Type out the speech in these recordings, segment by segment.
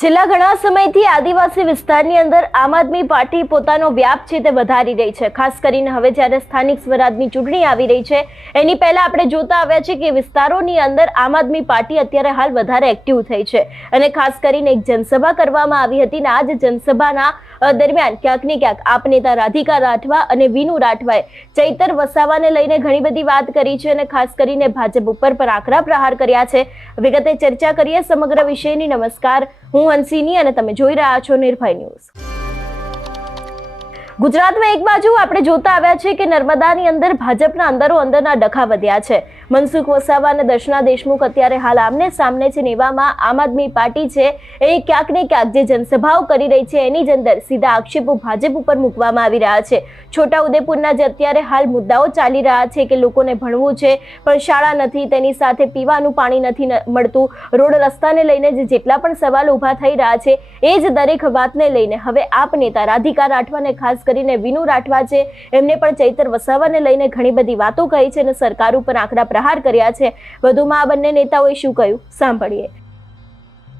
છેલ્લા ઘણા સમયથી આદિવાસી વિસ્તારની અંદર આમ આદમી પાર્ટી પોતાનો વ્યાપ છે તે વધારી રહી છે। ખાસ કરીને હવે જ્યારે સ્થાનિક સ્વરાજની ચૂંટણી આવી રહી છે એની પહેલા આપણે જોતા આવ્યા છે કે વિસ્તારોની અંદર આમ આદમી પાર્ટી અત્યારે હાલ વધારે એક્ટિવ થઈ છે અને ખાસ કરીને એક જનસભા કરવામાં આવી હતી અને આ જ જનસભાના દરમિયાન ક્યાંક ને ક્યાંક આપ નેતા રાધિકા રાઠવા અને વિનુ રાઠવાએ ચૈતર વસાવાને લઈને ઘણી બધી વાત કરી છે અને ખાસ કરીને ભાજપ ઉપર પણ આકરા પ્રહાર કર્યા છે। વિગતે ચર્ચા કરીએ સમગ્ર વિષયની। નમસ્કાર, હું હંસિની અને તમે જોઈ રહ્યા છો નિર્ભય ન્યૂઝ। ગુજરાતમાં એક બાજુ આપણે જોતા આવ્યા છે કે નર્મદાની અંદર ભાજપના અંદરના ડખા વધ્યા છે। મનસુખ વસાવા અને દર્શના દેશમુખ અત્યારે હાલ આમને સામને છે। એવામાં આમ આદમી પાર્ટી છે એ ક્યાંક ને ક્યાંક જે જનસભાઓ કરી રહી છે એની જ અંદર સીધા આક્ષેપો ભાજપ ઉપર મૂકવામાં આવી રહ્યા છે। છોટાઉદેપુરના જે અત્યારે હાલ મુદ્દાઓ ચાલી રહ્યા છે કે લોકોને ભણવું છે પણ શાળા નથી, તેની સાથે પીવાનું પાણી નથી મળતું, રોડ રસ્તાને લઈને જેટલા પણ સવાલો ઊભા થઈ રહ્યા છે એ જ દરેક વાતને લઈને હવે આપ નેતા રાધિકા રાઠવાને ખાસ કરીને વિનુ રાઠવા છે એમને પણ ચૈતર વસાવાને લઈને ઘણી બધી વાતો કહી છે અને સરકાર ઉપર આકરા પ્રહાર કર્યા છે। વધુમાં આ બંને નેતાઓએ શું કહ્યું સાંભળીએ।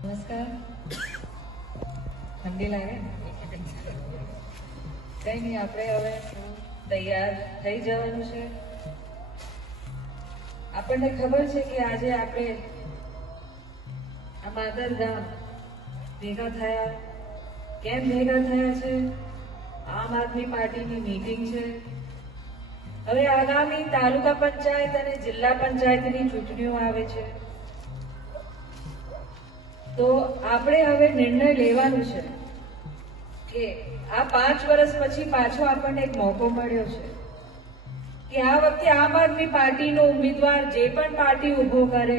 નમસ્કાર। ઠંડી લાગે? કઈ નહીં, આપણે હવે તૈયાર થઈ જવાનું છે। આપણને ખબર છે કે આજે આપણે આ માદર ગામ ભેગા થયા, કેમ ભેગા થયા છે? આમ આદમી પાર્ટીની મીટિંગ છે। હવે આગામી તાલુકા પંચાયત અને જિલ્લા પંચાયતની ચૂંટણીઓ આવે છે, તો આપણે હવે નિર્ણય લેવાનું છે કે આ 5 વર્ષ પછી પાછો આપણને એક મોકો મળ્યો છે કે આ વખતે આમ આદમી પાર્ટીનો ઉમેદવાર જે પણ પાર્ટી ઊભો કરે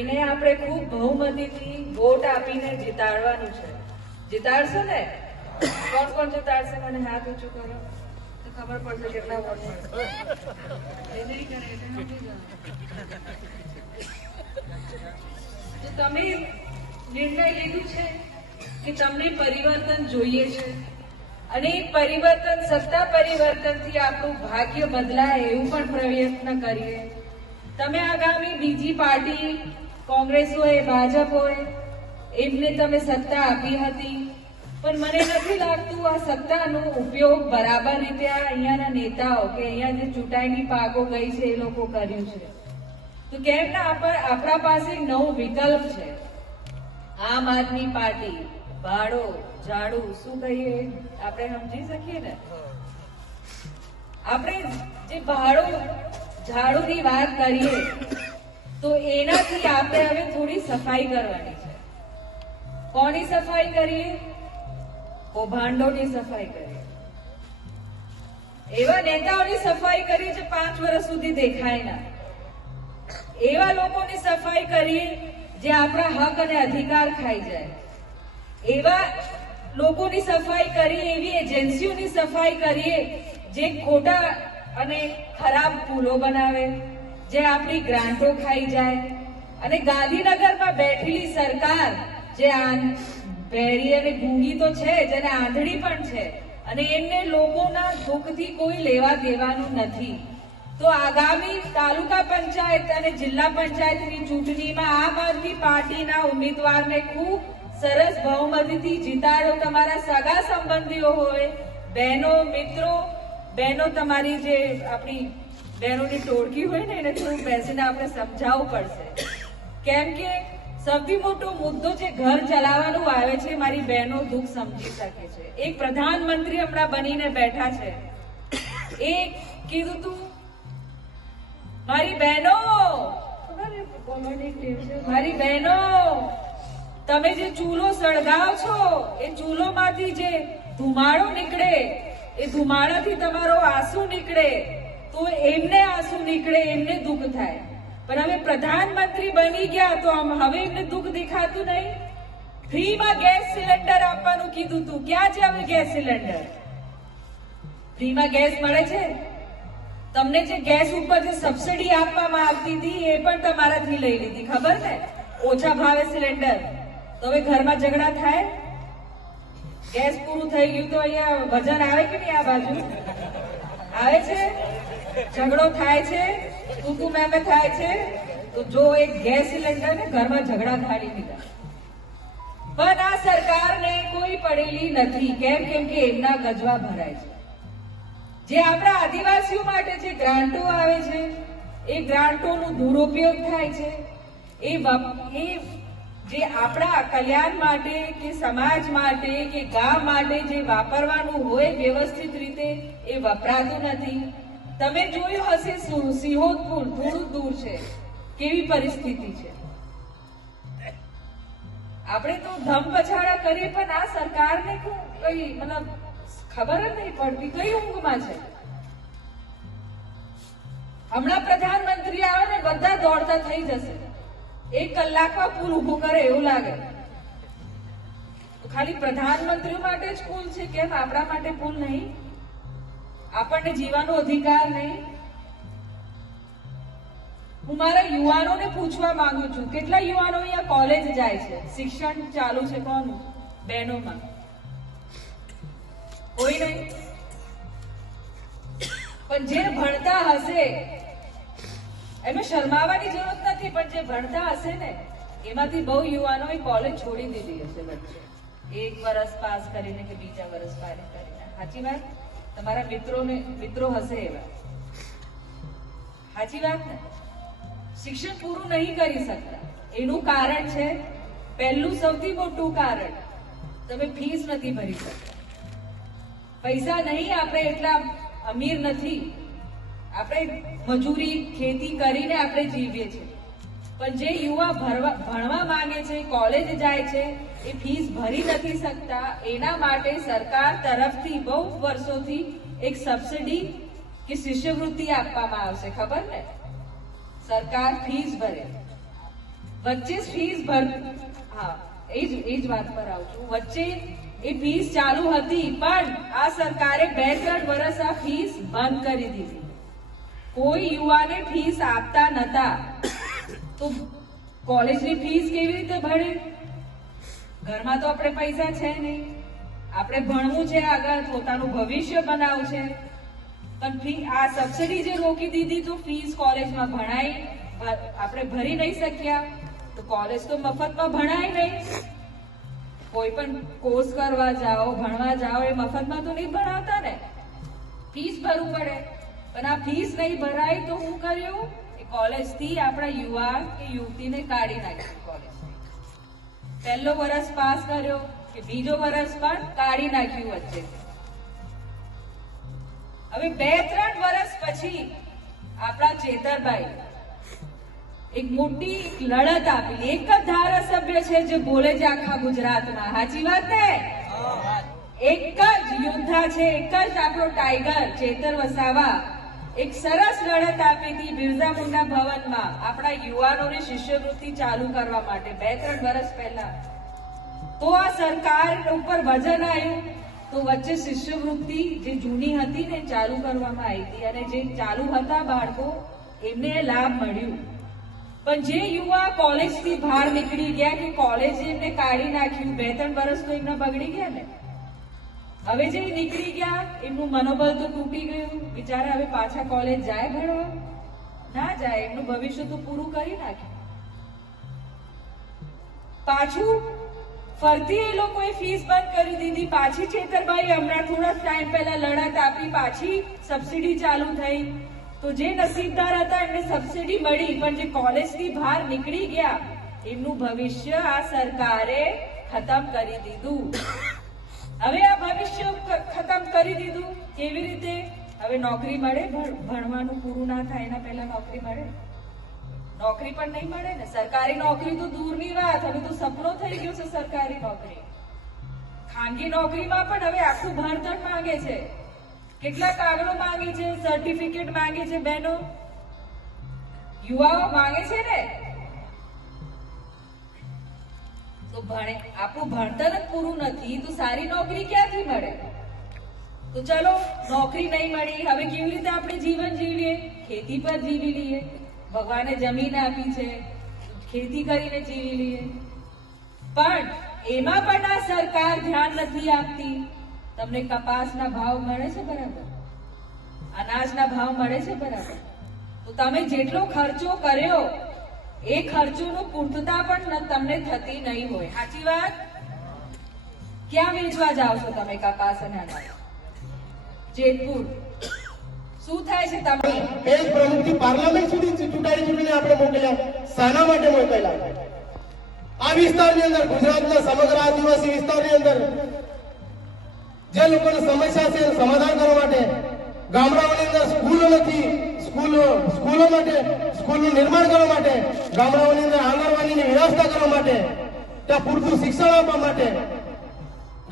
એને આપણે ખૂબ બહુમતીથી વોટ આપીને જીતાડવાનું છે। જીતાડશો ને? કોણ કોણ જીતાડશે? મને હાથ ઊંચું કરો તો ખબર પડશે કેટલા વોટ મળશે। એ નહીં કરે એટલે સમજી જાઓ। તો તમે નિર્ણય લીધું છે કે તમને પરિવર્તન જોઈએ છે અને એ પરિવર્તન, સત્તા પરિવર્તનથી આપણું ભાગ્ય બદલાય એવું પણ પ્રયત્ન કરીએ। તમે આગામી બીજી પાર્ટી કોંગ્રેસ હોય, ભાજપ હોય, એમને તમે સત્તા આપી હતી પણ મને નથી લાગતું આ સત્તાનો ઉપયોગ બરાબર રીતે અહીંયાના નેતાઓ કે અહીંયા જે ચૂંટાયેલી પાકો ગઈ છે એ લોકો કર્યું છે। તો કેમ ના આપણા પાસે નવો વિકલ્પ છે। આમ આદમી પાર્ટી ભાડો ઝાડુ શું કહીએ આપણે સમજી શકીએ ને? આપણે જે ભાડો ઝાડુની વાત કરીએ તો એનાથી આપણે હવે થોડી સફાઈ કરવાની છે। કોની સફાઈ કરીએ? કૌભાંડોની સફાઈ કરીએ। એવા નેતાઓની સફાઈ કરીએ જે 5 વર્ષ સુધી દેખાય ના, એવા લોકોની સફાઈ કરીએ જે આપણા હક અને અધિકાર ખાઈ જાય, એવા લોકોની સફાઈ કરીએ, એવી એજન્સીઓની સફાઈ કરીએ જે ખોટા અને ખરાબ પુલો બનાવે, જે આપણી ગ્રાન્ટો ખાઈ જાય અને ગાંધીનગરમાં બેઠેલી સરકાર જે બેરી અને ગૂંગી તો છે, જેને આંધળી પણ છે અને એમને લોકોના દુઃખથી કોઈ લેવા દેવાનું નથી। તો આગામી તાલુકા પંચાયત અને જિલ્લા પંચાયતની ચૂંટણીમાં આમ આદમી પાર્ટીના ઉમેદવારને ખૂબ સરસ બહુમતીથી જીતાડો। તમારા સગા સંબંધીઓ હોય, બહેનો, મિત્રો, બહેનો, તમારી જે આપણી બહેનોની ટોળકી હોય ને એને થોડું બેસીને આપણે સમજાવવું પડશે, કેમ કે સૌથી મોટો મુદ્દો જે ઘર ચલાવવાનું આવે છે, મારી બહેનો દુઃખ સમજી શકે છે। એક પ્રધાનમંત્રી હમણાં બનીને બેઠા છે, એ કીધું તું મારી બહેનો, મારી બહેનો તમે જે ચૂલો સળગાવ છો એ ચૂલોમાંથી જે ધુમાડો નીકળે એ ધુમાડાથી તમારો આંસુ નીકળે તો એમને આંસુ નીકળે, એમને દુઃખ થાય। પણ હવે પ્રધાનમંત્રી બની ગયા તો હવે એમને દુઃખ દેખાતું નહીં। ફ્રીમાં ગેસ સિલિન્ડર આપવાનું કીધું તું, ક્યાં છે હવે ગેસ સિલિન્ડર? ફ્રીમાં ગેસ મળે છે? તમને જે ગેસ ઉપર જે સબસિડી આપવામાં આવતી હતી એ પણ તમારાથી લઈ લીધી, ખબર ને? ઓછા ભાવે સિલિન્ડર। તો હવે ઘરમાં ઝઘડા થાય? ગેસ પૂરું થઈ ગયું તો અહીંયા વજન આવે કે નહીં? આ બાજુ આવે છે, ઝઘડો થાય છે, તું મેં થાય છે। તો જો એક ગેસ સિલિન્ડર ને ઘરમાં ઝઘડા થાળી દીધા। પણ આ સરકારને કોઈ પડેલી નથી. કેમ? કેમ કે એમના ગજવા ભરાય છે. જે આપણા આદિવાસીઓ માટે જે ગ્રાન્ટો આવે છે એ ગ્રાન્ટોનો દુરુપયોગ થાય છે. એ જે આપણા કલ્યાણ માટે કે સમાજ માટે કે ગામ માટે જે વાપરવાનું હોય વ્યવસ્થિત રીતે એ વપરાતું નથી. તમે જોયું હશે સિહોદ પુલ થોડું દૂર છે, કેવી પરિસ્થિતિ છે. આપણે તો ધમ પછાડા કરીએ પણ આ સરકારને કઈ મતલબ ખબર જ નહીં પડતી કઈ ઊંઘમાં છે. હમણાં પ્રધાનમંત્રી આવે ને બધા દોડતા થઈ જશે. 1 કલાકમાં પુલ ઉભું કરે એવું લાગે. ખાલી પ્રધાનમંત્રીઓ માટે જ પુલ છે, કેમ આપણા માટે પુલ નહીં? આપણને જીવવાનો અધિકાર નહીં? હું મારા યુવાનોને પૂછવા માંગુ છું, કેટલા યુવાનો અહીંયા કોલેજ જાય છે, શિક્ષણ ચાલુ છે કોનું? બહેનોમાં કોઈ નહીં. પણ જે ભણતા હશે એમાં શરમાવાની જરૂરત નથી, પણ જે ભણતા હશે ને એમાંથી બહુ યુવાનોએ કોલેજ છોડી દીધી હશે વચ્ચે, 1 વર્ષ પાસ કરીને કે બીજા વર્ષ પાસ કરીને. સાચી વાત? તમારા મિત્રો હશે એવા. સાચી વાત ને? શિક્ષણ પૂરું નહીં કરી શકતા. એનું કારણ છે, પહેલું સૌથી મોટું કારણ, તમે ફીસ નથી ભરી શકતા. પૈસા નહીં, આપણે એટલા અમીર નથી. આપણે મજૂરી ખેતી કરીને આપણે જીવીએ છીએ. પણ જે યુવા ભણવા માંગે છે, કોલેજ જાય છે, એ ફીસ ભરી નથી શકતા. એના માટે સરકાર તરફથી બહુ વર્ષોથી એક સબસિડી કે શિષ્યવૃત્તિ આપવામાં આવશે. ખબર ને? સરકાર ફીસ ભરે, વચ્ચે ફીસ ભર, હા એ જ વાત પર આવું છું. વચ્ચે એ ફીસ ચાલુ હતી, પણ આ સરકારે 2-3 વર્ષ આ ફીસ બંધ કરી દીધી. કોઈ યુવાને ફીસ આપતા નતા, તો કોલેજની ફીસ કેવી રીતે ભરે? ઘરમાં તો આપણે પૈસા છે નહીં. આપણે ભણવું છે, આગળ પોતાનું ભવિષ્ય બનાવવું છે. પણ આ સબસિડી જે રોકી દીધી તો ફીસ કોલેજમાં ભણાઈ આપણે ભરી નહીં શક્યા, તો કોલેજ તો મફતમાં ભણાય નહીં. કોઈ પણ કોર્સ કરવા જાઓ, ભણવા જાઓ, એ મફતમાં તો નહીં ભણાવતા ને, ફીસ ભરવું પડે. પણ આ ફીસ નહીં ભરાય તો શું કર્યું? એ કોલેજથી આપણા યુવા કે યુવતીને કાઢી નાખ્યું. કોલેજ પહેલો વર્ષ પાસ કર્યો કે બીજો વર્ષ પણ કાઢી નાખ્યું વચ્ચે. હવે 2-3 વર્ષ પછી આપણા ચેતરભાઈ એક મોટી લડત આપી. એક જ ધારાસભ્ય છે જે બોલે છે આખા ગુજરાતમાં. સાચી વાત ને? એક જ યોદ્ધા છે, એક જ આપણો ટાઈગર ચેતર વસાવા એક સરસ લડત આપી હતી બિરસા મુંડા ભવનમાં આપણા યુવાનોની શિષ્યવૃત્તિ ચાલુ કરવા માટે 2-3 વર્ષ પહેલા. તો આ સરકાર ઉપર વજન આવ્યું, તો વચ્ચે શિષ્યવૃત્તિ જે જૂની હતી ને ચાલુ કરવામાં આવી હતી, અને જે ચાલુ હતા બાળકો એમને લાભ મળ્યું. પણ જે યુવા કોલેજથી બહાર નીકળી ગયા કે કોલેજ એમને કાઢી નાખ્યું, 2-3 વર્ષ તો એમના બગડી ગયા ને. હવે જે નીકળી ગયા એમનું મનોબળ તો તૂટી ગયું. બિચારા હવે પાછા કોલેજ જાય ભણવા? ના જાય. એમનું ભવિષ્ય તો પૂરું કરી નાખ્યું. પાછું ફરતી એ લોકોએ ફીસ બંધ કરી દીધી. પાછી ચેતરભાઈ હમણાં થોડા ટાઈમ પહેલા લડત આપી, પાછી સબસિડી ચાલુ થઈ. તો જે નસીબદાર હતા એમને સબસિડી મળી, પણ જે કોલેજથી બહાર નીકળી ગયા એમનું ભવિષ્ય આ સરકારે ખતમ કરી દીધું. હવે આ ભવિષ્ય ખતમ કરી દીધું કેવી રીતે? હવે નોકરી મળે? ભણવાનું પૂરું ના થાય એના પહેલા નોકરી મળે? નોકરી પણ નહીં મળે ને. સરકારી નોકરી તો દૂરની વાત, હવે તો સપનો થઈ ગયો છે સરકારી નોકરી. ખાનગી નોકરીમાં પણ હવે આખું ભણતર માંગે છે, કેટલા કાગળો માંગે છે, સર્ટિફિકેટ માંગે છે. બહેનો, યુવાઓ માંગે છે ને. તો આપણું ભણતર જ પૂરું નથી તો સારી નોકરી ક્યાંથી મળે? તો ચલો નોકરી નહીં મળી, હવે કેવી રીતે આપણે જીવન જીવીએ? ખેતી પર જીવી લઈએ. ભગવાને જમીન આપી છે, ખેતી કરીને જીવી લઈએ. પણ એમાં પણ આ સરકાર ધ્યાન નથી આપતી. તમને કપાસના ભાવ મળે છે બરાબર? અનાજના ભાવ મળે છે બરાબર? તો તમે જેટલો ખર્ચો કર્યો એ ખર્ચોનો પૂર્તતા પણ તમને થતી નહીં હોય. સાચી વાત? ક્યાં વેચવા જાઓ છો તમે કપાસ અને અનાજ? જેતપુર. શું થાય છે તમે? પેજ પ્રમુખથી પાર્લામેન્ટ સુધી ચૂંટીને આપણે મોકલ્યા. શાના માટે મોકલ્યા? આ વિસ્તારની અંદર, ગુજરાતના સમગ્ર આદિવાસી વિસ્તારની અંદર જે લોકોની સમસ્યા છે એનું સમાધાન કરવા માટે, ગામડાઓની અંદર સ્કૂલો નથી, સ્કૂલો માટે સ્કૂલનું નિર્માણ કરવા માટે, ગામડાઓની અંદર આંગણવાડીની વ્યવસ્થા કરવા માટે, ત્યાં પૂરતું શિક્ષણ આપવા માટે,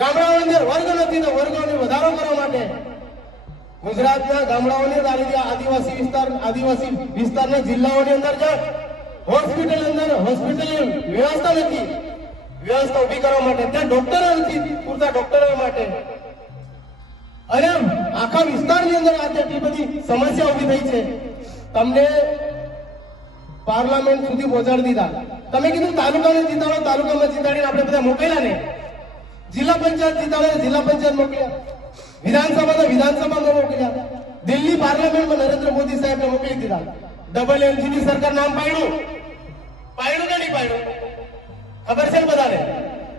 ગામડાઓની અંદર વર્ગ નથી તો વર્ગોને વધારો કરવા માટે, ગુજરાતના ગામડાઓની અંદર આદિવાસી વિસ્તારના જિલ્લાઓની અંદર જે હોસ્પિટલ વ્યવસ્થા નથી, વ્યવસ્થા ઉભી કરવા માટે, ત્યાં ડોક્ટરો નથી, પૂરતા ડોક્ટરો માટે, અને આખા વિસ્તારની અંદર આજે એટલી બધી સમસ્યા ઉભી થઈ છે. તમને પાર્લામેન્ટ સુધી પહોંચાડી દીધા. તમે કીધું તાલુકાને જીતાડો, તાલુકામાં જીતાડીને આપણે બધા મોકલ્યા ને. જિલ્લા પંચાયત જીતાડે, જિલ્લા પંચાયત મોકલ્યા. વિધાનસભામાં મોકલ્યા. દિલ્હી પાર્લામેન્ટમાં નરેન્દ્ર મોદી સાહેબને મોકલી દીધા. ડબલ એન્જિનની સરકાર નામ પાડ્યું કે નહીં પાડ્યું? ખબર છે ને બધાને?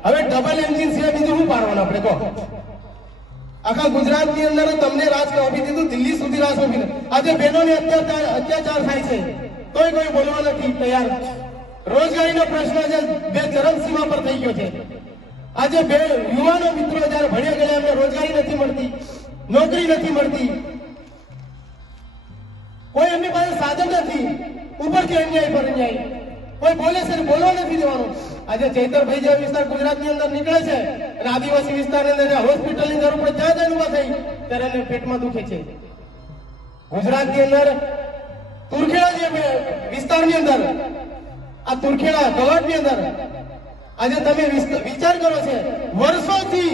હવે ડબલ એન્જિન સિવાય બીજું શું પાડવાનું આપણે કહો? આખા ગુજરાતની અંદર તમને રાજ આપી દીધું, દિલ્હી સુધી રાજ આપી દીધું. આજે બહેનોને અત્યાચાર થાય છે તોય કોઈ બોલવા નથી તૈયાર. રોજગારીનો પ્રશ્ન આજે બે ચરમસીમા પર થઈ ગયો છે. આજે બે યુવાનો મિત્રો જયારે ભણ્યા ગયા એમને રોજગારી નથી મળતી, નોકરી નથી મળતી, કોઈ એમની પાસે સાધન નથી, ઉપરથી અન્યાય પર અન્યાય. કોઈ બોલે છે બોલવા નથી દેવાનું. આજે ચૈતરભાઈ જે વિસ્તાર ગુજરાતની અંદર નીકળે છે અને આદિવાસી વિસ્તારની અંદર હોસ્પિટલની જરૂર પડે ત્યાં જઈને ઉભા થઈ ત્યારે એને પેટમાં દુખે છે. ગુજરાતની અંદર તુરખેડા જે વિસ્તારની અંદર, આ તુરખેડા કવાડની અંદર આજે તમે વિચાર કરો છે, વર્ષોથી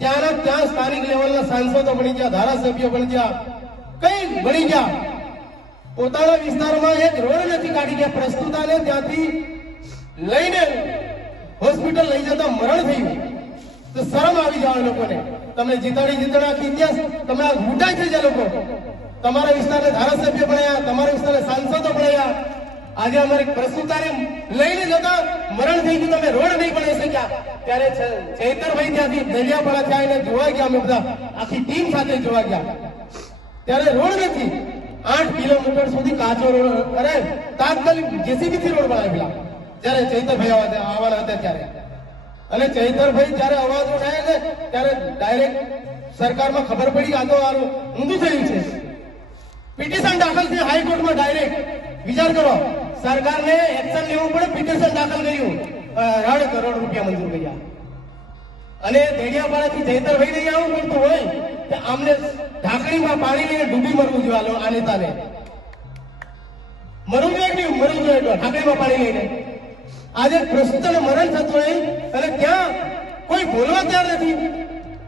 ત્યાં સ્થાનિક લેવલના સાંસદો બની ગયા, ધારાસભ્યો બની ગયા, કઈ બની ગયા, પોતાના વિસ્તારમાં એક રોડ નથી કાઢી ગયા. પ્રસ્તુતાને ત્યાંથી લઈને હોસ્પિટલ લઈ જતા મરણ થયું તો શરમ આવી જાય લોકોને. તમે જીતાડી આખી ઇતિહાસ તમે આ લૂંટાઈ થઈ જાય લોકો. તમારા વિસ્તારને ધારાસભ્ય બનાવ્યા, તમારા વિસ્તારને સાંસદો બનાવ્યા. આજે અમારી પ્રસ્તુતાને લઈને જતા મરણ થઈ ગયું, તમે રોડ નહીં બનાવી શક્યા. ત્યારે ચૈતરભાઈ ત્યાંથી દરિયાપાડા થયા એને જોવા ગયા, અમે બધા આખી ટીમ સાથે જોવા ગયા. ત્યારે રોડ નથી, 8 કિલોમીટર સુધી કાચો રોડ, અરે તાત્કાલિક જેસીબીથી રોડ બનાવેલા જયારે ચૈતરભાઈ આવવાના હતા ત્યારે. અને ચૈતરભાઈ જયારે અવાજ ઉઠાય ને ત્યારે ડાયરેક્ટ સરકારમાં ખબર પડી આ તો ઊંધું થયું છે. પિટિશન દાખલ થઈ હાઈકોર્ટમાં ડાયરેક્ટ. વિચાર કરો, સરકારને એક્શન લેવું પડે, પિટિશન દાખલ કર્યું, 1.5 કરોડ રૂપિયા મંજૂર કર્યા. અને દેડિયાપાડાથી ચૈતરભાઈ નહીં આવું પડતું હોય તો આમને ઢાંકણીમાં પાણી લઈને ડૂબી મરવું જોઈએ. આ નેતાને મરવું જોઈએ કે મરવું જોઈએ ઢાંકણીમાં પાણી લઈને? આજે પ્રસ્તુતને મરણ થતું હોય અને ત્યાં કોઈ બોલવા તૈયાર નથી,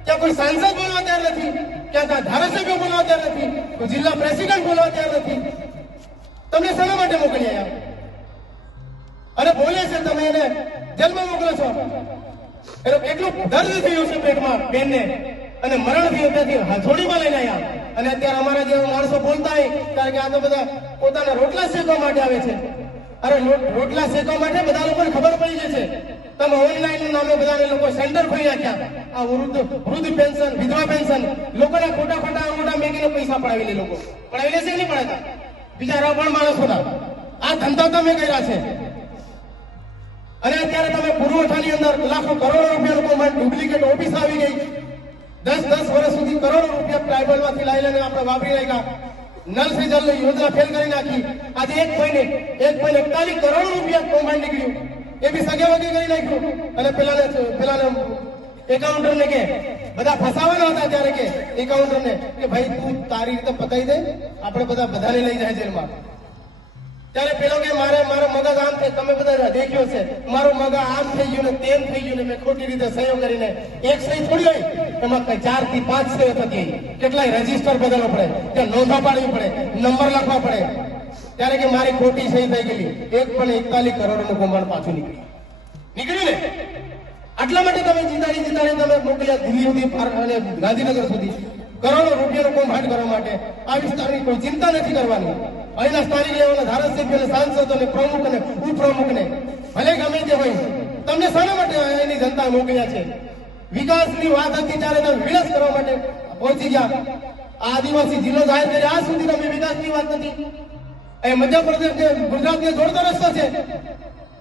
ત્યાં કોઈ સાંસદ બોલવા તૈયાર નથી, ત્યાં ધારાસભ્ય બોલવા તૈયાર નથી, કોઈ જિલ્લા પ્રેસિડેન્ટ બોલવા તૈયાર નથી. તમને શાના માટે મોકલી આવ્યા? અને બોલે છે તમે એને જેલમાં મોકલો છો. એનો એટલું દર્દ થયું છે પેટમાં બેનને, અને મરણ થયું ત્યાંથી હથોડીમાં લઈને આવ્યા. અને અત્યારે અમારા જેવા માણસો બોલતા હોય કારણ કે આ તો બધા પોતાના રોટલા શેકવા માટે આવે છે. અરે રોટલા શેકવા માટે બધા લોકોને ખબર પડી જશે. તમે ઓનલાઈન નામે બધાને લોકો સેન્ટર ખોલી નાખ્યા. આ વૃદ્ધ પેન્શન, વિધવા પેન્શન, લોકોના ખોટા અંગૂઠા મેકીને પૈસા પડાવી લે. લોકો પડાવી લેશે કે નહીં પડાતા? બિચારા પણ માણસોના આ ધંધા તમે કર્યા છે. અને અત્યારે તમે પુરવઠાની અંદર લાખો કરોડો રૂપિયા લોકો ડુપ્લિકેટ ઓફિસ આવી ગઈ. 10 વર્ષ સુધી કરોડો રૂપિયા ટ્રાઇબલમાંથી લાવી લઈને આપણે વાપરી નાખ્યા. નલ સે જલ યોજના ફેલ કરી નાખી. આજે એક મહિને 41 કરોડ રૂપિયા કૌભાંડ નીકળ્યું, એ બી સગે વગે કરી નાખ્યું. અને પેલાને એકાઉન્ટરને કે બધા ફસાવાના હતા ત્યારે કે એકાઉન્ટરને કે ભાઈ તું તારી રીતે પતાવી દે, આપણે બધાને લઈ જાય જેલમાં. ત્યારે પેલો કે મારો મગજ આમ છે, તમે બધા દેખ્યો છે, મારો મગજ આમ થઈ ગયું ને તેમ થઈ ગયું ને મેં ખોટી રીતે સહયોગ કરીને એક સહી થોડી હોય, એમાં 4 થી 5 સહી થતી. કેટલાય રજીસ્ટર બદલવો પડે, ત્યાં નોંધો પાડવી પડે, નંબર લખવા પડે. ત્યારે કે મારી ખોટી સહી થઈ ગયેલી. 41 કરોડનું કૌભાંડ પાછું નીકળ્યું ને. આટલા માટે તમે જીતાડી તમે મોકલ્યા દિલ્હી સુધી અને ગાંધીનગર સુધી કરોડો રૂપિયાનું કૌભાંડ કરવા માટે. આ વિસ્તારની કોઈ ચિંતા નથી કરવાની. અહીંના સ્થાનિક લેવલના ધારાસભ્યોને, સાંસદોને, પ્રમુખને, ઉપપ્રમુખને ભલે ગમે તે હોય, તમને શાના માટે અહીંની જનતા મોકલ્યા છે? વિકાસની વાત હતી ત્યારે તમે વિનાશ કરવા માટે પહોંચી ગયા. આ આદિવાસી જિલ્લો જાહેર કરી આજ સુધી તમે વિકાસની વાત નથી. અહીં મધ્યપ્રદેશ ને ગુજરાતને જોડતો રસ્તો છે.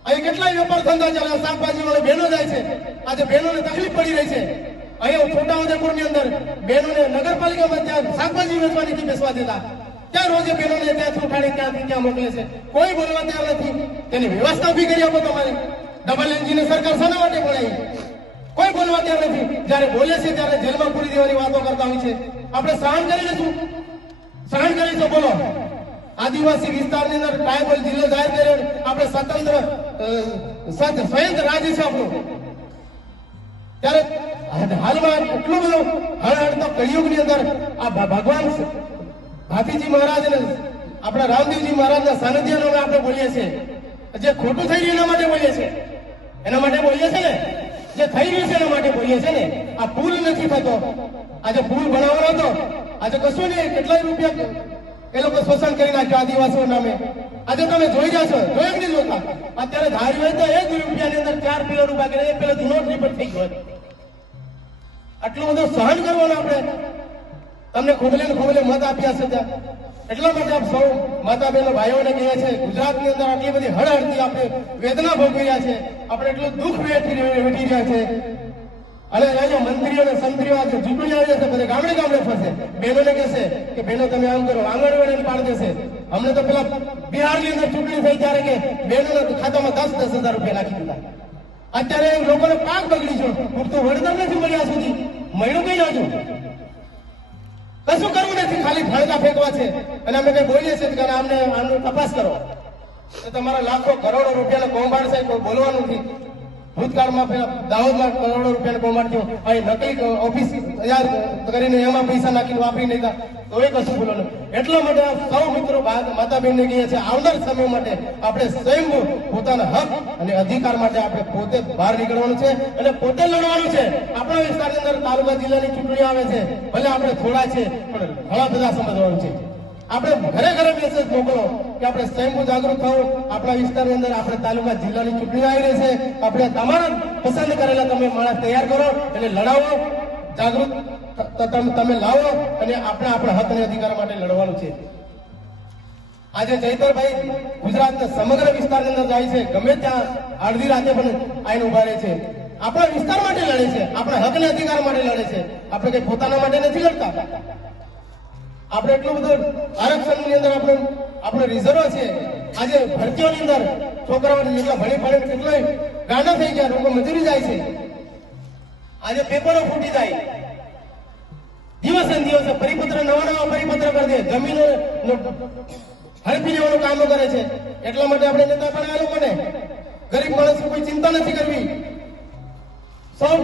અહીં કેટલાય વેપાર ધંધા ચાલે, શાકભાજી વાળી બહેનો જાય છે. આજે બહેનોને તકલીફ પડી રહી છે. અહીંયા છોટાઉદેપુરની અંદર બહેનોને નગરપાલિકામાં ત્યાં શાકભાજી વેચવાની નથી બેસવા દેતા. ત્યાં રોજે બહેનોને ત્યાંથી ઉઠાડી ત્યાંથી ત્યાં મોકલે છે. કોઈ બોલવા તૈયાર નથી. તેની વ્યવસ્થા ઉભી કરી આપો તમારે. ડબલ એન્જિન સરકાર શાના માટે બોલાવી? કોઈ બોલવા તૈયાર નથી. જયારે બોલે છે ત્યારે જેલમાં પૂરી દેવાની વાતો કરતા હોય છે. આપણે સહન કરી લઈશું, સહન કરીશું. બોલો, આદિવાસી વિસ્તારની અંદર ટ્રાયબલ જિલ્લો જાહેર કર્યો, આપણે સ્વતંત્ર સ્વયંત્ર રાજ્ય છે આપણું. ત્યારે હાલમાં એટલું બધું હળહળતો કળિયુગની અંદર આ ભગવાન હાથીજી મહારાજ અને આપણા રામદેવજી મહારાજના સાનિધ્યનો આપણે બોલીએ છીએ. જે ખોટું થઈ રહ્યું એના માટે બોલીએ છીએ, એના માટે બોલીએ છીએ ને. જે થઈ રહ્યું છે એના માટે બોલીએ છીએ ને. આ પુલ નથી થતો. આજે પુલ બનાવવાનો હતો, આજે કશું નહીં. કેટલાય રૂપિયા એ લોકો શોષણ કરી નાખ્યો આદિવાસીઓ નામે. આજે તમે જોઈ રહ્યા છો, જોઈ નથી જોતા. અત્યારે ધારી હોય તો 1 રૂપિયાની અંદર 4 પિલર ઉભા કરે, 1 પેલો જૂનો રિપોર્ટ થઈ ગયો. આટલું બધું સહન કરવાનું આપણે. તમને ખોબલે ને ખોબલે મત આપ્યા છે ત્યાં. એટલા માટે આપ સૌ માતા બહેનો ભાઈઓને કહીએ છીએ, ગુજરાતની અંદર આટલી બધી હળહળતી આપણે વેદના ભોગવી રહ્યા છે, આપણે એટલું દુઃખ વેઠી રહ્યા છે. અને અહીંયા મંત્રીઓ અને સંત્રીઓ આજે ચૂંટણી આવી જશે, બધા ગામડે ગામડે ફરશે. બહેનોને કહેશે કે બહેનો તમે આમ કરો, આંગણવાડીને પાડી દેશે. અમને તો પેલા બિહારની અંદર ચૂંટણી થઈ ત્યારે કે બહેનોના ખાતામાં 10,000 રૂપિયા નાખી દીધા. અત્યારે લોકોને પાક બગડી છે, પૂરતું વળતર નથી મળ્યા સુધી. મળ્યું કઈ નતું, કશું કરવું નથી, ખાલી ફળકા ફેંકવા છે. અને અમે કઈ બોલીએ છીએ કે આમને આનું તપાસ કરો. તમારા લાખો કરોડો રૂપિયાના કૌભાંડ છે, કોઈ બોલવાનું નથી. ભૂતકાળમાં દાહોદમાં કરોડો રૂપિયાનો કૌભાંડ થયો. અહીં નકલી ઓફિસ તૈયાર કરીને એમાં પૈસા નાખીને વાપરી નહીં તો એ કશું બોલવાનું. એટલા માટે સૌ મિત્રો માતા બહેનને કહીએ છીએ, આવનાર સમય માટે આપણે સ્વયં પોતાના હક અને અધિકાર માટે આપણે પોતે બહાર નીકળવાનું છે અને પોતે લડવાનું છે. આપણા વિસ્તારની અંદર તાલુકા જિલ્લાની ચૂંટણી આવે છે, ભલે આપણે થોડા છે પણ ઘણા બધા સમજવાનું છે. આપણે ઘરે ઘરે મેસેજ મોકલો કે આપણે સ્વયં જાગૃત થવું. આપણા વિસ્તારની અંદર આપણે તાલુકા જિલ્લાની ચૂંટણી આવી રહી છે. આપણે તમારા પસંદ કરેલા તમે માણસ તૈયાર કરો, એટલે લડાવો, જાગૃત તમે લાવો અને આપણે આપણા હક અને અધિકાર માટે લડવાનું છે. આજે ચૈતરભાઈ ગુજરાતના સમગ્ર વિસ્તારની અંદર જાય છે, ગમે ત્યાં અડધી રાતે પણ આઈને ઉભા રહે છે. આપણા વિસ્તાર માટે લડે છે, આપણા હક અને અધિકાર માટે લડે છે. આપણે કઈ પોતાના માટે નથી લડતા. આપણે એટલું બધું આરક્ષણની અંદર આપણે રિઝર્વ છે. આજે ભરતીઓની અંદર છોકરાઓ જેટલા ભણી ભણે કેટલાય ગાંડા થઈ ગયા, લોકો મજૂરી જાય છે. આજે પેપરો ફૂટી જાય, દિવસે દિવસે પરિપત્ર નવા પરિપત્ર કરી દે, જમીનો હડપી લેવાનું કામો કરે છે. એટલા માટે આપણે નેતા પણ આ લોકોને ગરીબ માણસ કોઈ ચિંતા નથી કરવી. સૌ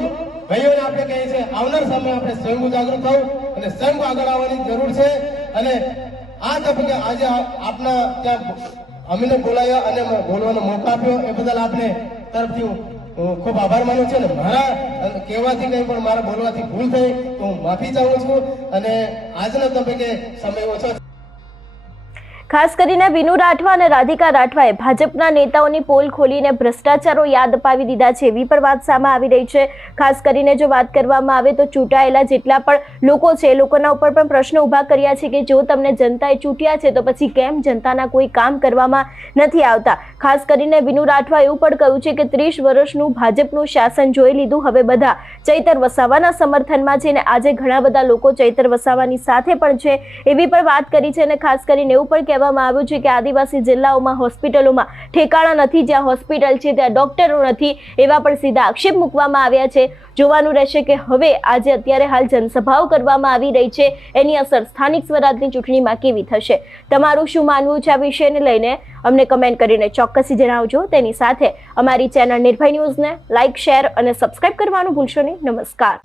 ભાઈઓને આપણે કહીએ છીએ, આવનાર સમય આપણે સ્વયં જાગૃત થવું અને સ્વયં આગળ આવવાની જરૂર છે. અને આ તબક્કે આજે આપના ત્યાં અમને બોલાયા અને બોલવાનો મોકો આપ્યો એ બદલ આપને તરફથી હું ખૂબ આભાર માનું છું. અને મારા કહેવાથી કંઈ પણ મારા બોલવાથી ભૂલ થઈ તો હું માફી ચાહું છું. અને આજના તબક્કે સમય ઓછો. ખાસ કરીને વિનુ રાઠવા અને રાધિકા રાઠવાએ ભાજપના નેતાઓની પોલ ખોલીને ભ્રષ્ટાચારો યાદ અપાવી દીધા છે, એવી પણ વાત સામે આવી રહી છે. ખાસ કરીને જો વાત કરવામાં આવે તો ચૂંટાયેલા જેટલા પણ લોકો છે એ લોકોના ઉપર પણ પ્રશ્નો ઉભા કર્યા છે કે જો તમને જનતાએ ચૂંટ્યા છે તો પછી કેમ જનતાના કોઈ કામ કરવામાં નથી આવતા. ખાસ કરીને વિનુ રાઠવા એવું પણ કહ્યું છે કે 30 વર્ષનું ભાજપનું શાસન જોઈ લીધું, હવે બધા ચૈતર વસાવાના સમર્થનમાં છે. અને આજે ઘણા બધા લોકો ચૈતર વસાવાની સાથે પણ છે એવી પણ વાત કરી છે. અને ખાસ કરીને એવું પણ કહેવામાં આવ્યું છે કે આદિવાસી જિલ્લાઓમાં હોસ્પિટલોમાં ઠેકાણા નથી, જ્યાં હોસ્પિટલ છે ત્યાં ડોક્ટરો નથી, એવા પણ સીધા આક્ષેપ મૂકવામાં આવ્યા છે. જોવાનું રહેશે કે હવે આજે અત્યારે હાલ જનસભાઓ કરવામાં આવી રહી છે, એની અસર સ્થાનિક સ્વરાજની ચૂંટણીમાં કેવી થશે. તમારું શું માનવું છે આ વિષયને લઈને અમને કમેન્ટ કરીને ચોક્કસથી જણાવજો. તેની સાથે અમારી ચેનલ નિર્ભય ન્યૂઝને લાઇક, શેર અને સબસ્ક્રાઇબ કરવાનું ભૂલશો નહીં. નમસ્કાર.